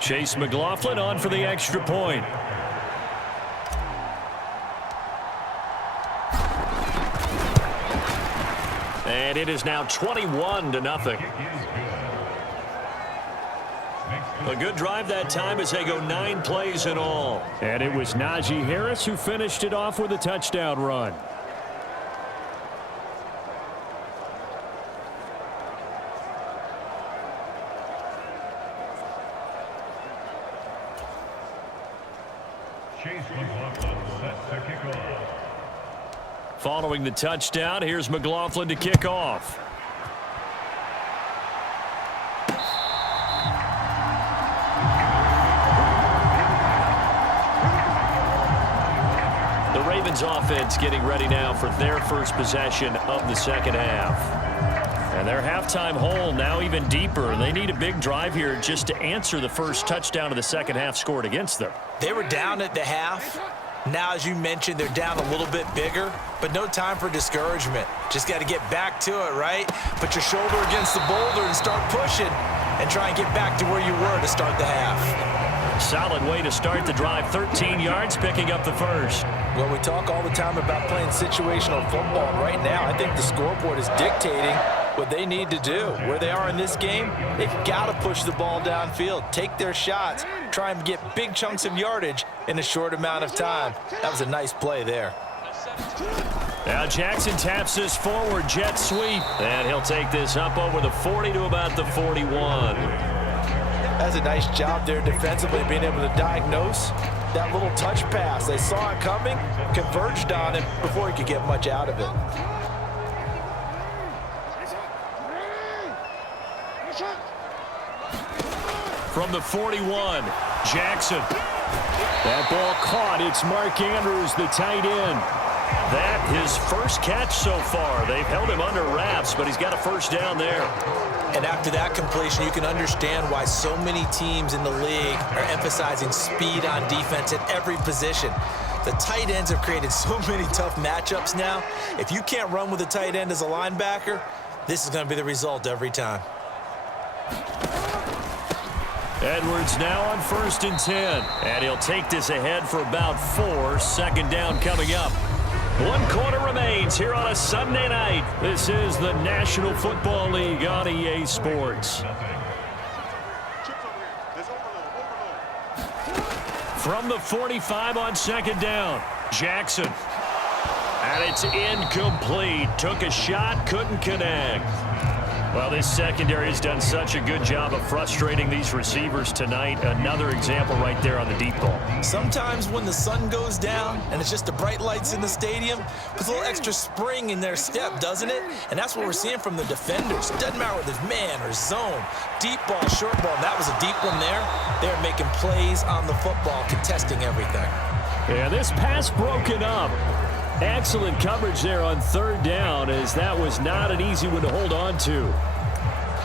Chase McLaughlin on for the extra point. And it is now 21-0. A good drive that time as they go 9 plays in all. And it was Najee Harris who finished it off with a touchdown run. Following the touchdown, here's McLaughlin to kick off. The Ravens offense getting ready now for their first possession of the second half. And their halftime hole now even deeper. They need a big drive here just to answer the first touchdown of the second half scored against them. They were down at the half. Now, as you mentioned, they're down a little bit bigger, but no time for discouragement. Just got to get back to it, right? Put your shoulder against the boulder and start pushing and try and get back to where you were to start the half. Solid way to start the drive. 13 yards, picking up the first. Well, we talk all the time about playing situational football. Right now, I think the scoreboard is dictating what they need to do. Where they are in this game, they've got to push the ball downfield, take their shots, try and get big chunks of yardage in a short amount of time. That was a nice play there. Now Jackson taps this forward jet sweep, and he'll take this up over the 40 to about the 41. That's a nice job there defensively, being able to diagnose that little touch pass. They saw it coming, converged on it before he could get much out of it. From the 41, Jackson. That ball caught. It's Mark Andrews, the tight end. That his first catch so far. They've held him under wraps, but he's got a first down there. And after that completion, you can understand why so many teams in the league are emphasizing speed on defense at every position. The tight ends have created so many tough matchups now. If you can't run with a tight end as a linebacker, this is going to be the result every time. Edwards now on 1st and 10. And he'll take this ahead for about 4. Second down coming up. 1 quarter remains here on a Sunday night. This is the National Football League on EA Sports. From the 45 on 2nd down, Jackson. And it's incomplete. Took a shot, couldn't connect. Well, this secondary has done such a good job of frustrating these receivers tonight. Another example right there on the deep ball. Sometimes when the sun goes down and it's just the bright lights in the stadium, puts a little extra spring in their step, doesn't it? And that's what we're seeing from the defenders. It doesn't matter whether it's man or zone, deep ball, short ball. That was a deep one there. They're making plays on the football, contesting everything. Yeah, this pass broken up. Excellent coverage there on 3rd down, as that was not an easy one to hold on to.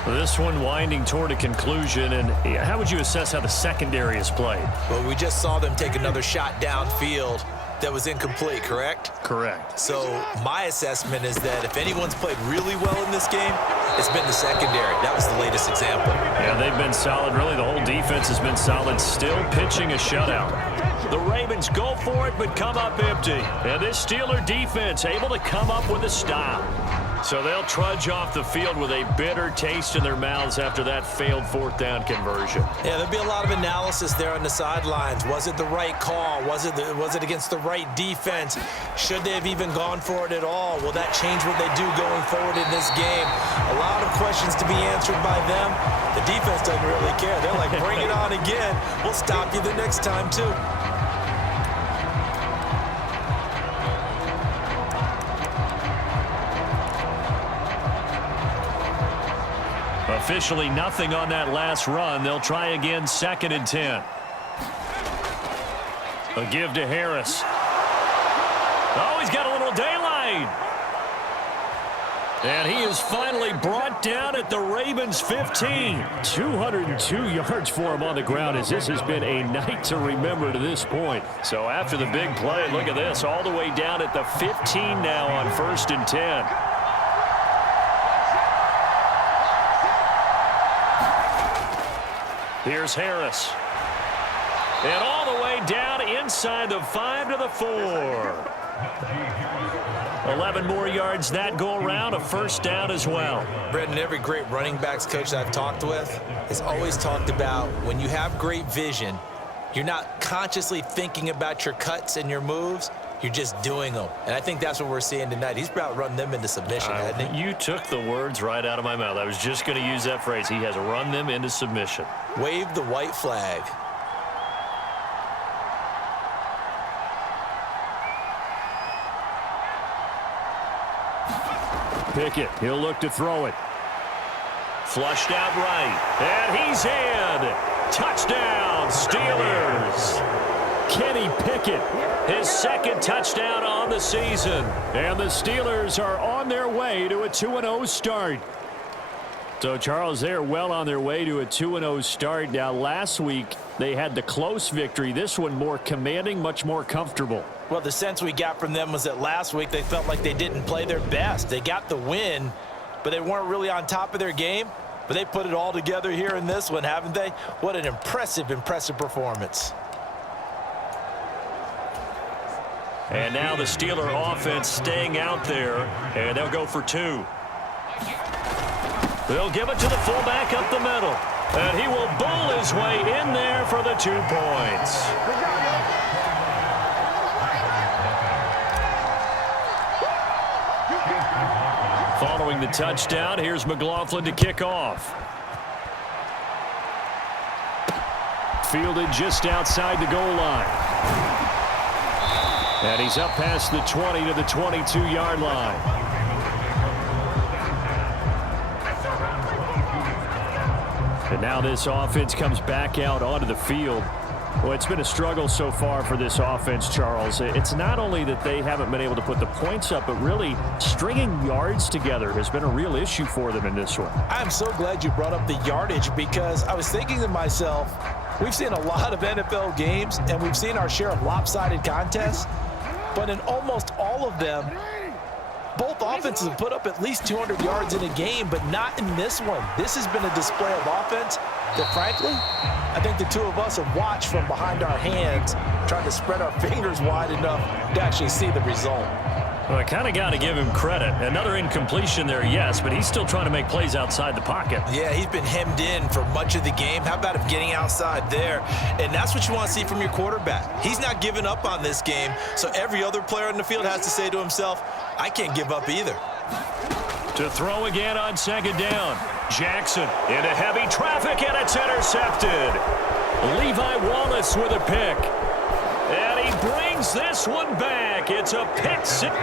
This one winding toward a conclusion, and how would you assess how the secondary has played? Well, we just saw them take another shot downfield that was incomplete, correct? Correct. So my assessment is that if anyone's played really well in this game, it's been the secondary. That was the latest example. Yeah, they've been solid. Really, the whole defense has been solid. Still pitching a shutout. The Ravens go for it, but come up empty. And this Steeler defense able to come up with a stop. So they'll trudge off the field with a bitter taste in their mouths after that failed 4th down conversion. Yeah, there'll be a lot of analysis there on the sidelines. Was it the right call? Was it against the right defense? Should they have even gone for it at all? Will that change what they do going forward in this game? A lot of questions to be answered by them. The defense doesn't really care. They're like, bring it on again. We'll stop you the next time, too. Officially nothing on that last run. They'll try again 2nd and 10. A give to Harris. Oh, he's got a little daylight. And he is finally brought down at the Ravens 15. 202 yards for him on the ground, as this has been a night to remember to this point. So after the big play, look at this, all the way down at the 15 now on 1st and 10. Here's Harris. And all the way down inside the 5 to the 4. 11 more yards that go around, a first down as well. Brendan, every great running backs coach that I've talked with has always talked about when you have great vision, you're not consciously thinking about your cuts and your moves. You're just doing them. And I think that's what we're seeing tonight. He's about running them into submission, hasn't he? You took the words right out of my mouth. I was just going to use that phrase. He has run them into submission. Wave the white flag. Pickett, he'll look to throw it. Flushed out right. And he's in. Touchdown, Steelers. Kenny Pickett, his second touchdown on the season. And the Steelers are on their way to a 2-0 start. So, Charles, they're well on their way to a 2-0 start. Now, last week, they had the close victory. This one more commanding, much more comfortable. Well, the sense we got from them was that last week they felt like they didn't play their best. They got the win, but they weren't really on top of their game. But they put it all together here in this one, haven't they? What an impressive, impressive performance. And now the Steeler offense staying out there, and they'll go for 2. They'll give it to the fullback up the middle. And he will bowl his way in there for the 2 points. Following the touchdown, here's McLaughlin to kick off. Fielded just outside the goal line. And he's up past the 20 to the 22-yard line. And now this offense comes back out onto the field. Well, it's been a struggle so far for this offense, Charles. It's not only that they haven't been able to put the points up, but really stringing yards together has been a real issue for them in this one. I'm so glad you brought up the yardage because I was thinking to myself, we've seen a lot of NFL games and we've seen our share of lopsided contests, but in almost all of them, both offenses have put up at least 200 yards in a game, but not in this one. This has been a display of offense that, frankly, I think the two of us have watched from behind our hands, trying to spread our fingers wide enough to actually see the result. Well, I kind of got to give him credit. Another incompletion there, yes, but he's still trying to make plays outside the pocket. Yeah, he's been hemmed in for much of the game. How about him getting outside there? And that's what you want to see from your quarterback. He's not giving up on this game, so every other player in the field has to say to himself, I can't give up either. To throw again on second down. Jackson into heavy traffic, and it's intercepted. Levi Wallace with a pick. And he brings this one back. It's a pick six.